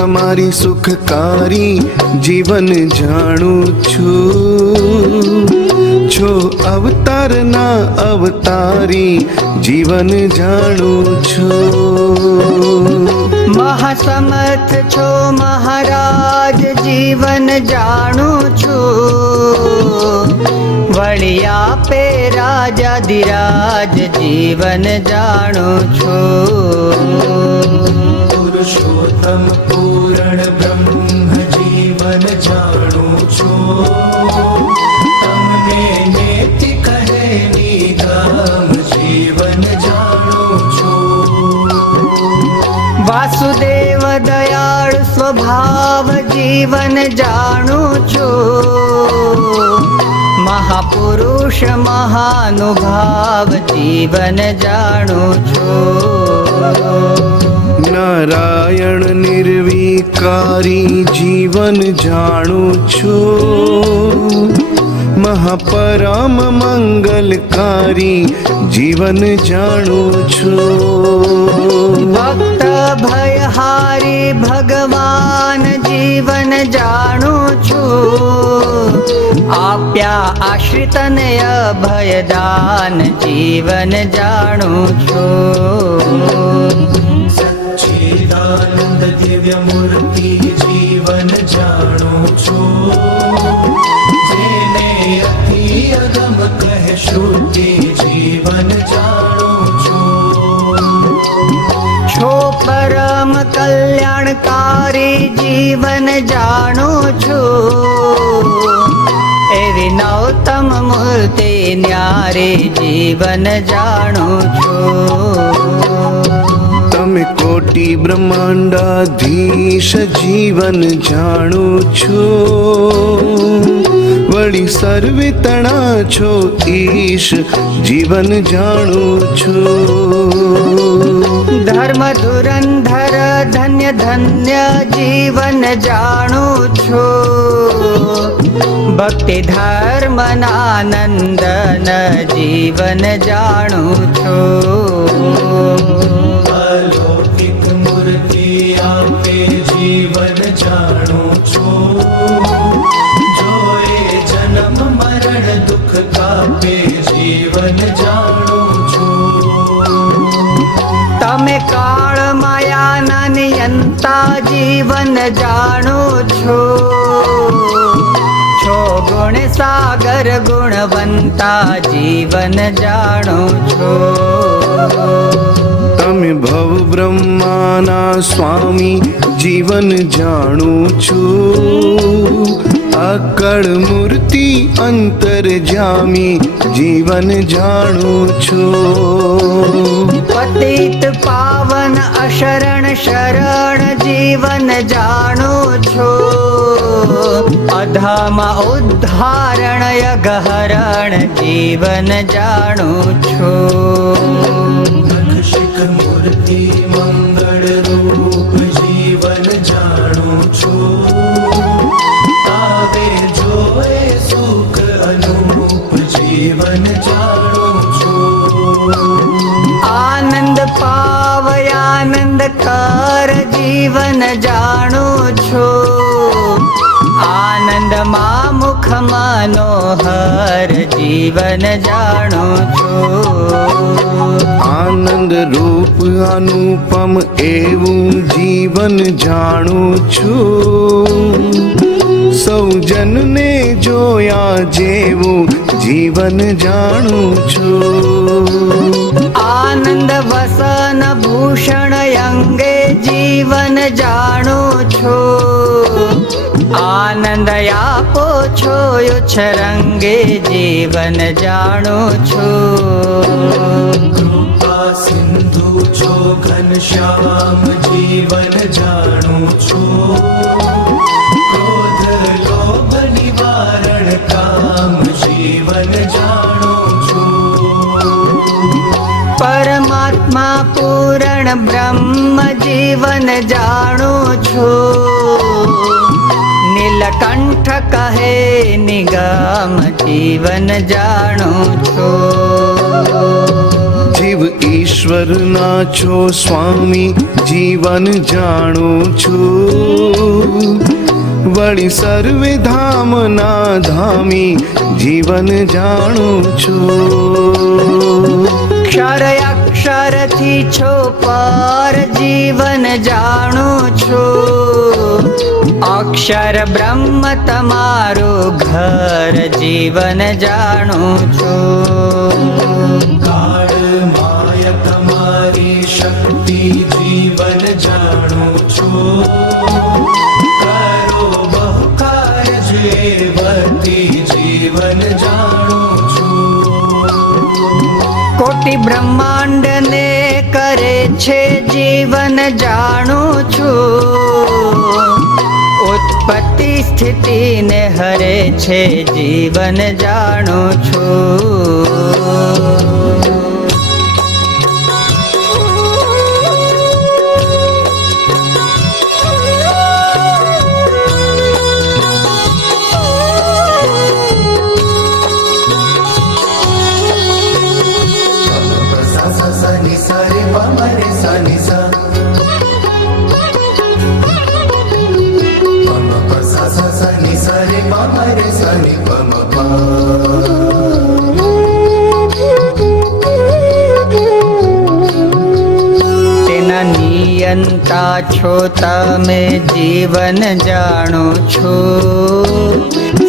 તમારી સુખકારી જીવન જાણું છું, છો અવતારના અવતારી જીવન જાણું છું। મહાસમર્થ છો મહારાજ જીવન જાણું છું, વળી આપે રાજાધિરાજ જીવન જાણું છું। પુરુષોત્તમ પૂરણ બ્રહ્મ જીવન જાણું છું, તમને નેતિ કહે નિગમ જીવન જાણું છું। વાસુદેવ દયાળ સ્વભાવ જીવન જાણું છું, મહાપુરુષ મહાનુભાવ જીવન જાણું છું। નારાયણ નિર્વિકારી જીવન જાણું છું, મહાપરમ મંગલકારી જીવન જાણું છું। ભક્ત ભયહારી ભગવાન જીવન જાણું છું, આપ્યા આશ્રિતને અભયદાન જીવન જાણું છું। સચ્ચિદાનંદ દિવ્ય મૂર્તિ જીવન જાણું છું, જેને અતિ અગમ કહે શ્રુતિ જીવન જાણું છું। છો પરમ કલ્યાણકારી જીવન જાણું છું, એવી નવતમ મૂર્તિ ન્યારી જીવન જાણું છું। તમે કોટી બ્રહ્માંડાધીશ જીવન જાણું છું, વળી સર્વે તણા છો ઈશ જીવન જાણું છું। ધર્મ ધુરંધર ધન્ય ધન્ય જીવન જાણું છું, ભક્તિ ધર્મના નંદન જીવન જાણું છું। અલૌકિક મૂર્તિ આપે જીવન જાણું છું, જોએ જન્મ મરણ દુઃખ કાપે જીવન જાણું છું। તમે કાળ માયાના નિયંતા જીવન જાણો છો, છો ગુણ સાગર ગુણવંતા જીવન જાણો છો। તમે ભવ બ્રહ્માના સ્વામી જીવન જાણું છું, અકળ મૂર્તિ અંતરજામી જીવન જાણું છું। પતિત પાવન અશરણ શરણ જીવન જાણો છો, અધમા ઉદ્ધારણ યગહરણ જીવન જાણો છો। નખશિખ મૂર્તિ મંગળ રૂપ જીવન જાણું છું, તાવે જોએ સુખ અનુરૂપ જીવન જાણું છું। આનંદ પાવયાનંદ કર જીવન જાણો છો, આનંદમાં મુખ મનોહર જીવન જાણો છો। આનંદ રૂપ અનુપમ એવું જીવન જાણું છું, સૌ જનને જોયા જેવું જીવન જાણું છું। આનંદ વસન ભૂષણ અંગે જીવન જાણો છો, આનંદ આપો છો યુચ્છરંગે જીવન જાણો છો। કૃપા સિંધુ છો ઘનશ્યામ જીવન જાણું છું, ક્રોધ લોભ નિવારણ કામ જીવન જાણું છું। પરમાત્મા પૂરણ બ્રહ્મ જીવન જાણો છો, નીલકંઠ કહે નિગમ જીવન જાણો છો। જીવ ઈશ્વરના છો સ્વામી જીવન જાણું છું, વળી સર્વે ધામના ધામી જીવન જાણું છું. ક્ષર અક્ષરથી છો પર જીવન જાણું છું, અક્ષર બ્રહ્મ તમારું ઘર જીવન જાણું છું. કાળ માય તમારી શક્તિ જીવન જાણું છું, કરો બહુ કાર્ય વતી જીવન જાણું છું. કોટી બ્રહ્માંડ ને કરે છે જીવન જાણું છું, ઉત્પત્તિ સ્થિતિ ને હરે છે જીવન જાણું છું. તેના નિયંતા છો તમે જીવન જાણો છો,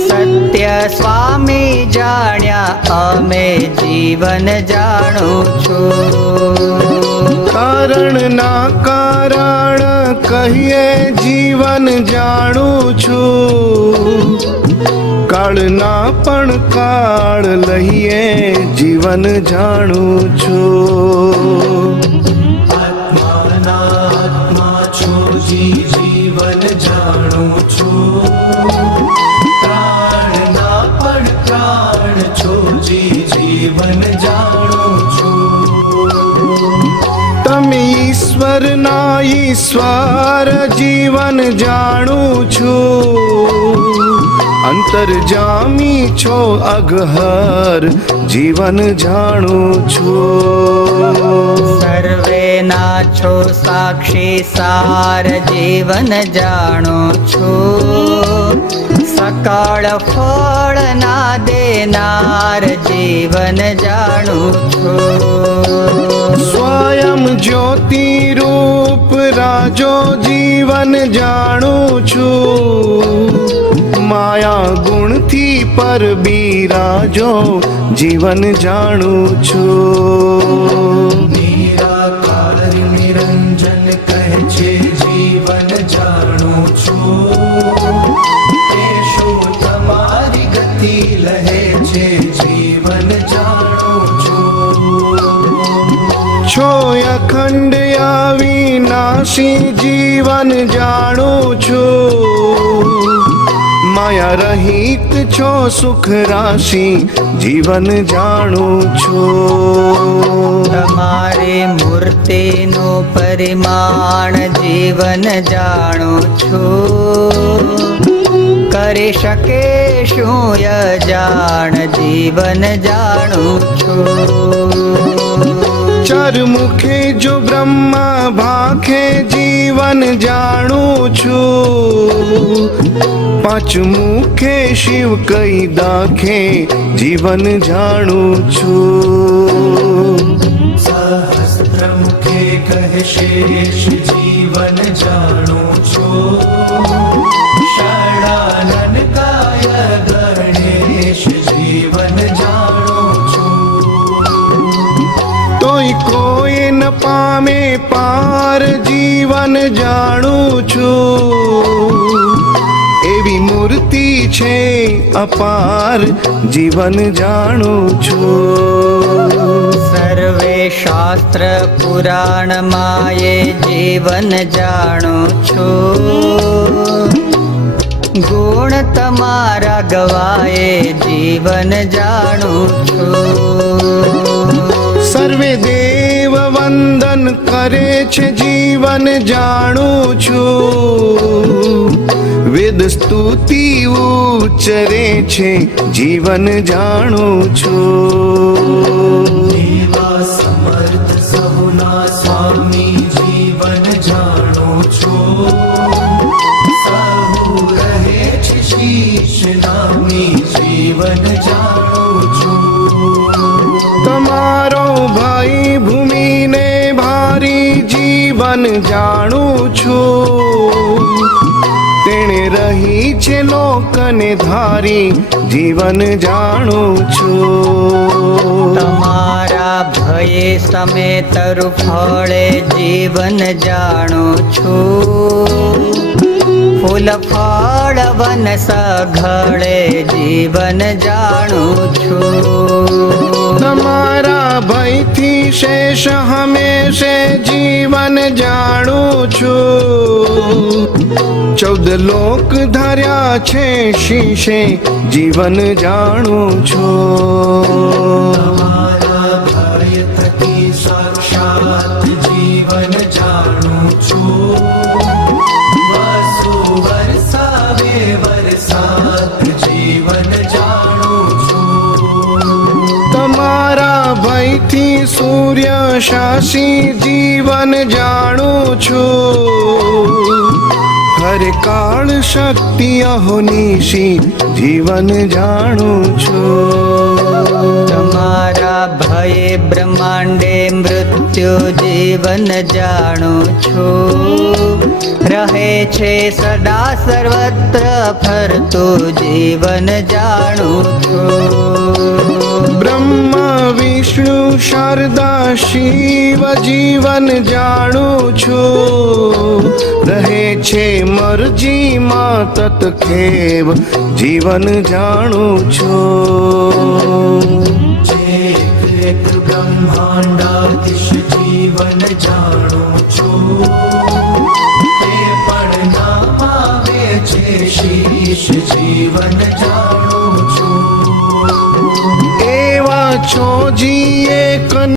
સત્ય સ્વામી જાણ્યા અમે જીવન જાણો છો. કારણના કારણ કહીએ જીવન જાણું છું, કાળના પણ કાળ લઈએ જીવન જાણું છું. આત્માના આત્મા છો જીવન જાણું છું, પ્રાણના પણ પ્રાણ છો જીવન જાણું છું. તમે ઈશ્વરના ઈશ્વર જીવન જાણું છું, અંતર્જામી છો અઘહર જીવન જાણું છું. સર્વેના છો સાક્ષી સાર જીવન જાણો છો, સકાળ ફળ ના દેનાર જીવન જાણું છું. સ્વયં જ્યોતિ રૂપ રાજો જીવન જાણું છું, માયા ગુણથી પર બિરાજો જીવન જાણું છું. નિરાકાર નિરંજન કહે છે જીવન જાણું છું, તે શું તમારી ગતિ લહે છે જીવન જાણું છું. છો અખંડ અવિનાશી જીવન જાણું છું, માયા રહિત છો સુખ રાશિ જીવન જાણું છું. તમારી મૂર્તિનું પરિમાણ જીવન જાણું છું, કરી શકે શું અજાણ જીવન જાણું છું. ચાર મુખે જો બ્રહ્મા ભાખે જીવન જાણું છું, પાંચ મુખે શિવ કઈ દાખે જીવન જાણું છું. સહસ્ત્ર મુખે કહે શેષ જીવન જાણું છું, ષડાનન કાય ગણેશ જીવન જાણું છું. તોય કોઈ ન પામે પાર જીવન જાણું છું, એવી મૂર્તિ છે અપાર જીવન જાણું છું. સર્વે શાસ્ત્ર પુરાણ માયે જીવન જાણું છું, ગુણ તમારા ગવાએ જીવન જાણું છું. સર્વે દેવ વંદન કરે છે જીવન જાણું છું, વેદ સ્તુતિ ઉચ્ચરે છે જીવન જાણું છું. દેવા સમર્થ સૌ નામી જીવન જાણું છું. તમારો ભાઈ ભૂમિને ભારી જીવન જાણું છું. તેણે રહી છે લોકને ધારી જીવન જાણું છું. તમારા ભયે સમે તરુ ફળે જીવન જાણું છું. ફૂલ ફળ વન સઘળે જીવન જાણું છું. તમારા ભયથી શેષ હંમેશે જીવન જાણું છું. 14 લોક ધાર્યા છે શીશે જીવન જાણું છું. તમારા ભય થકી સાક્ષાત જીવન જાણું છું. વસુ વરસાવે વરસાત જીવન જાણું છું. તમારા ભયથી સૂર્ય શાસી જીવન જાણું છું. હર કાળ શક્તિ અહોનિશી જીવન જાણું છું. તમારા ભયે બ્રહ્માંડે મૃત્યુ જીવન જાણું છું. રહે છે સદા સર્વત્ર ફરતું જીવન જાણું છું. બ્રહ્મા વિષ્ણુ શારદા શિવ જીવન જાણું છું. રહે છે મરજીમાં તત્ખેવ જીવન જાણું છું. એક બ્રહ્માંડાધીશ જીવન જાણું છું. તે પણ નામ આવે છે શીશ જીવન જાણું છું. એવા છો જી એક